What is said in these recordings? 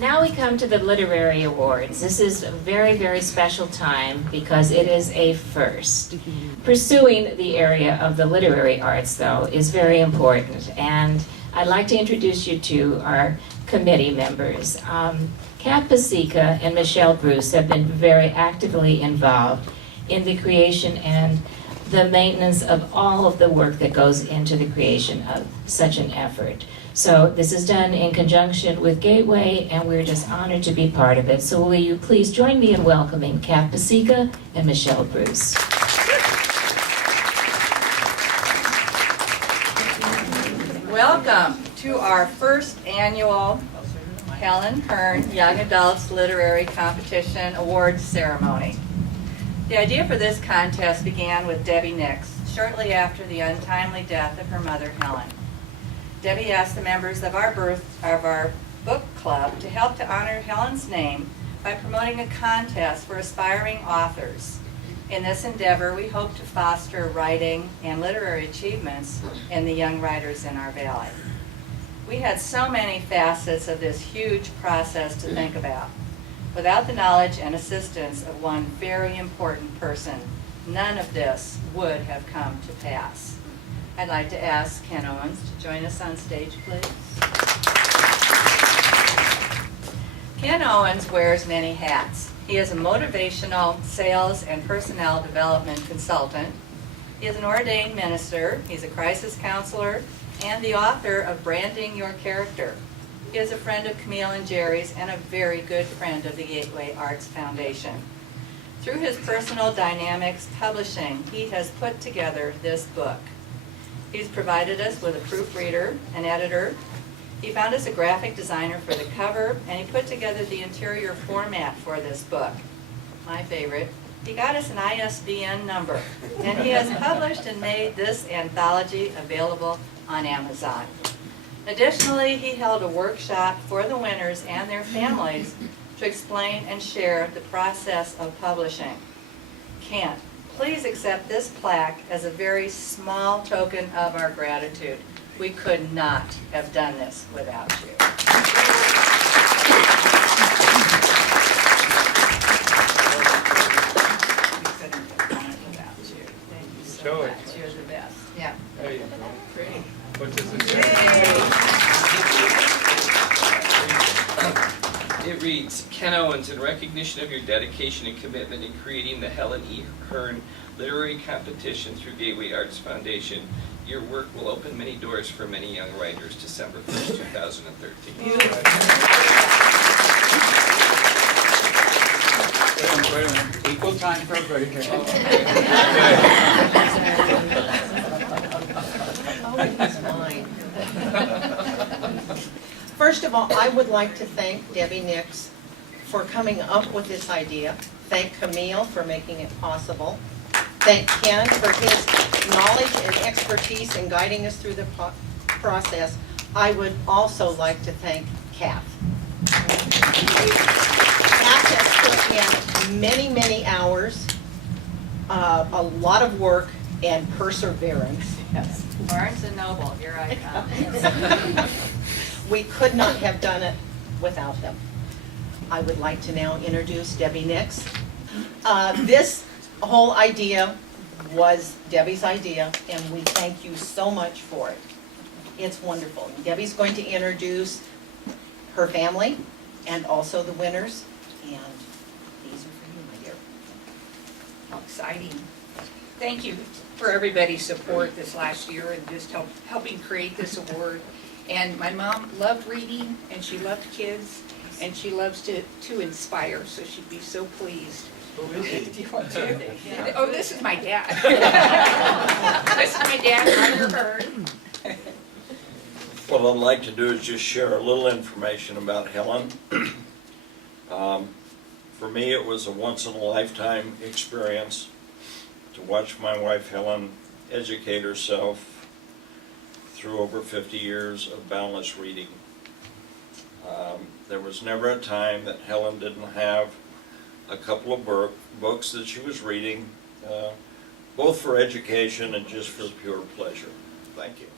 Now we come to the Literary Awards. This is a very, very special time because it is a first. Pursuing the area of the literary arts, though, is very important, and I'd like to introduce you to our committee members. Kath Pasieka and Michele Bruce have been very actively involved in the creation and the maintenance of all of the work that goes into the creation of such an effort. So this is done in conjunction with Gateway, and we're just honored to be part of it. So will you please join me in welcoming Kath Pasieka and Michele Bruce. Welcome to our first annual Helen Hearne Young Adults Literary Competition Awards Ceremony. The idea for this contest began with Debbie Nix, shortly after the untimely death of her mother, Helen. Debbie asked the members of our book club to help to honor Helen's name by promoting a contest for aspiring authors. In this endeavor, we hope to foster writing and literary achievements in the young writers in our valley. We had so many facets of this huge process to think about. Without the knowledge and assistance of one very important person, none of this would have come to pass. I'd like to ask Ken Owens to join us on stage, please. Ken Owens wears many hats. He is a motivational sales and personnel development consultant. He is an ordained minister. He's a crisis counselor and the author of Branding Your Character. He is a friend of Camille and Jerry's and a very good friend of the Gateway Arts Foundation. Through his personal Dynamics Publishing, he has put together this book. He's provided us with a proofreader, an editor. He found us a graphic designer for the cover, and he put together the interior format for this book. My favorite, he got us an ISBN number, and he has published and made this anthology available on Amazon. Additionally, he held a workshop for the winners and their families to explain and share the process of publishing. Kent, please accept this plaque as a very small token of our gratitude. We could not have done this without you. We couldn't have done it without you. Thank you so much. You're the best. Yeah. There you go. Pretty. What does it say? It reads, Ken Owens, in recognition of your dedication and commitment in creating the Helen E. Hearne Literary Competition through Gateway Arts Foundation, your work will open many doors for many young writers. December 1st, 2013. Wait a minute. Equal time for everybody here. First of all, I would like to thank Debbie Nix for coming up with this idea. Thank Camille for making it possible. Thank Ken for his knowledge and expertise in guiding us through the process. I would also like to thank Kath. Kath has put in many, many hours, a lot of work, and perseverance. Yes. Barnes and Noble, here I come. We could not have done it without them. I would like to now introduce Debbie Nix. This whole idea was Debbie's idea, and we thank you so much for it. It's wonderful. Debbie's going to introduce her family and also the winners, and these are for you, my dear. How exciting. Thank you for everybody's support this last year and just helping create this award. And my mom loved reading, and she loved kids, and she loves to inspire, so she'd be so pleased. Who is he? Do you want to? Oh, this is my dad. This is my dad, Roger Hearne. What I'd like to do is just share a little information about Helen. For me, it was a once-in-a-lifetime experience to watch my wife Helen educate herself through over 50 years of boundless reading. There was never a time that Helen didn't have a couple of books that she was reading, both for education and just for pure pleasure. Thank you.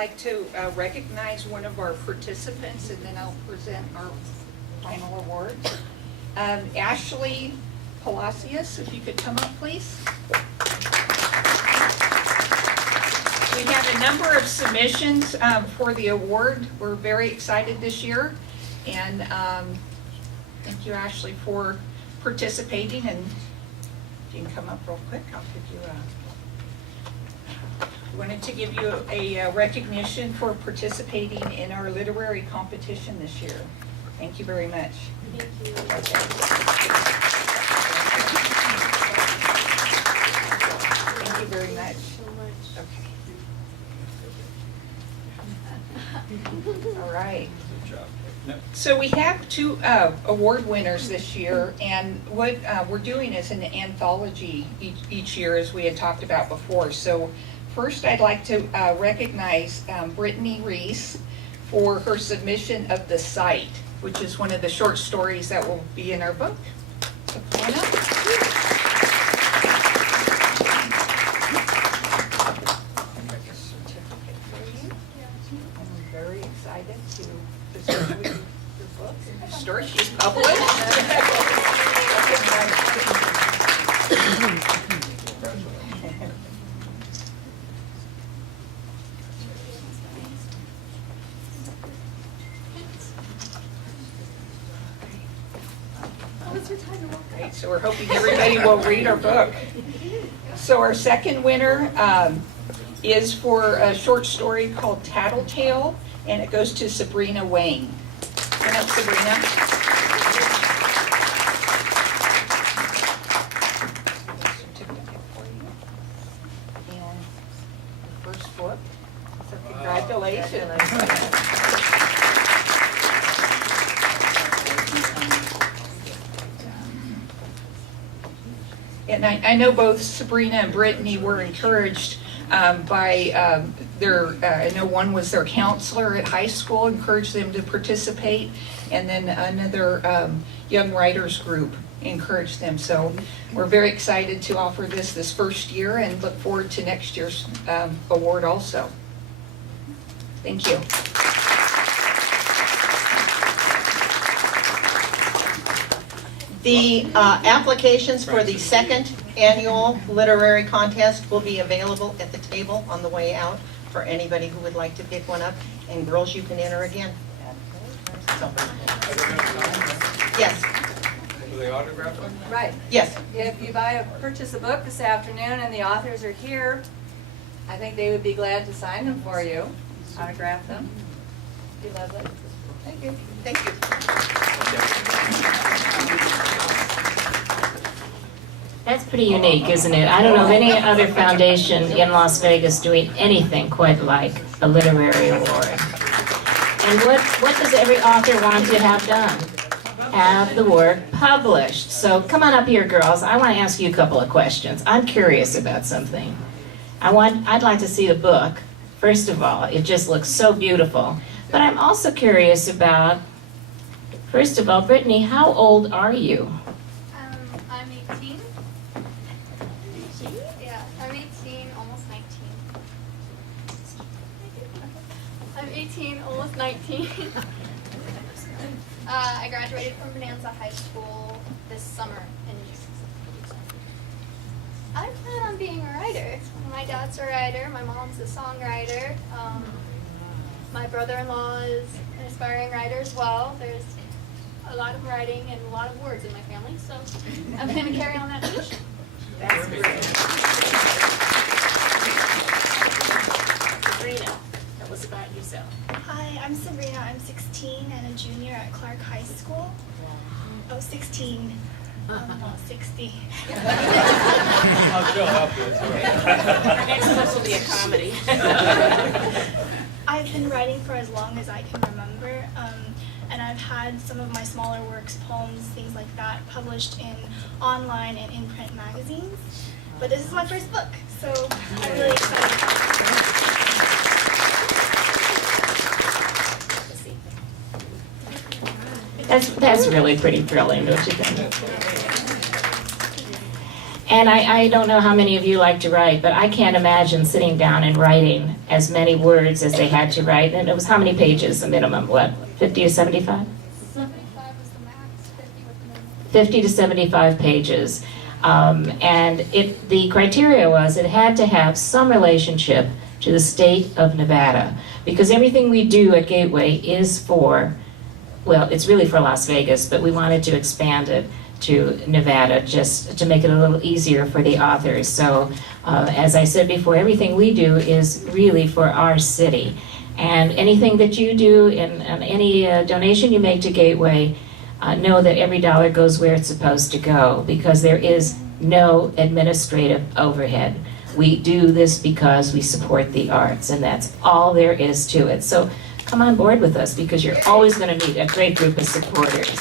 like to recognize one of our participants, and then I'll present our final award. Ashlee Palacios, if you could come up, please. We have a number of submissions for the award. We're very excited this year, and thank you, Ashlee, for participating. And if you can come up real quick, I'll give you wanted to give you a recognition for participating in our literary competition this year. Thank you very much. Thank you. Thank you very much. So much. Okay. All right. Good job. So we have two award winners this year, and what we're doing is an anthology each year, as we had talked about before. So first, I'd like to recognize Brittany Reese for her submission of The Sight, which is one of the short stories that will be in our book. So come on up. Certificate for you. And we're very excited to present you with your book and the story she's published. Right, so we're hoping everybody will read our book. So our second winner is for a short story called Tattletale, and it goes to Sabrina Wang. Come up, Sabrina. Certificate for you. And the first book. So congratulations. And I know both Sabrina and Brittany were encouraged by I know one was their counselor at high school, encouraged them to participate, and then another young writers group encouraged them. So we're very excited to offer this first year and look forward to next year's award also. Thank you. The applications for the second annual literary contest will be available at the table on the way out for anybody who would like to pick one up. And girls, you can enter again. So, yes, Do they autograph them? Right. yes. If you purchase a book this afternoon and the authors are here, I think they would be glad to sign them for you, autograph them. Be lovely. Thank you. Thank you. That's pretty unique, isn't it? I don't know of any other foundation in Las Vegas doing anything quite like a literary award. And what does every author want to have done? Have the work published. So come on up here, girls. I want to ask you a couple of questions. I'm curious about something. I'd like to see the book. First of all, it just looks so beautiful. But I'm also curious about, first of all, Brittany, how old are you? I'm 18. Yeah, I'm 18, almost 19. I'm 18, almost 19. I graduated from Bonanza High School this summer in June. I plan on being a writer. My dad's a writer, my mom's a songwriter. My brother-in-law is an aspiring writer as well. There's a lot of writing and a lot of words in my family, so I'm going to carry on that tradition. That's great. Sabrina, tell us about yourself. Hi, I'm Sabrina. I'm 16 and a junior at Clark High School. Oh, 16. Not 60. I'll still help you. It's all right. Our next book will be a comedy. I've been writing for as long as I can remember, and I've had some of my smaller works, poems, things like that, published in online and in print magazines. But this is my first book, so I'm really excited. That's really pretty thrilling, don't you think? And I don't know how many of you like to write, but I can't imagine sitting down and writing as many words as they had to write. And it was how many pages, the minimum, what, 50 to 75? 75 was the max, 50 was the minimum. 50 to 75 pages. And the criteria was it had to have some relationship to the state of Nevada, because everything we do at Gateway is for, well, it's really for Las Vegas, but we wanted to expand it to Nevada just to make it a little easier for the authors. So as I said before, everything we do is really for our city. And anything that you do and any donation you make to Gateway, know that every dollar goes where it's supposed to go, because there is no administrative overhead. We do this because we support the arts, and that's all there is to it. So come on board with us, because you're always going to meet a great group of supporters.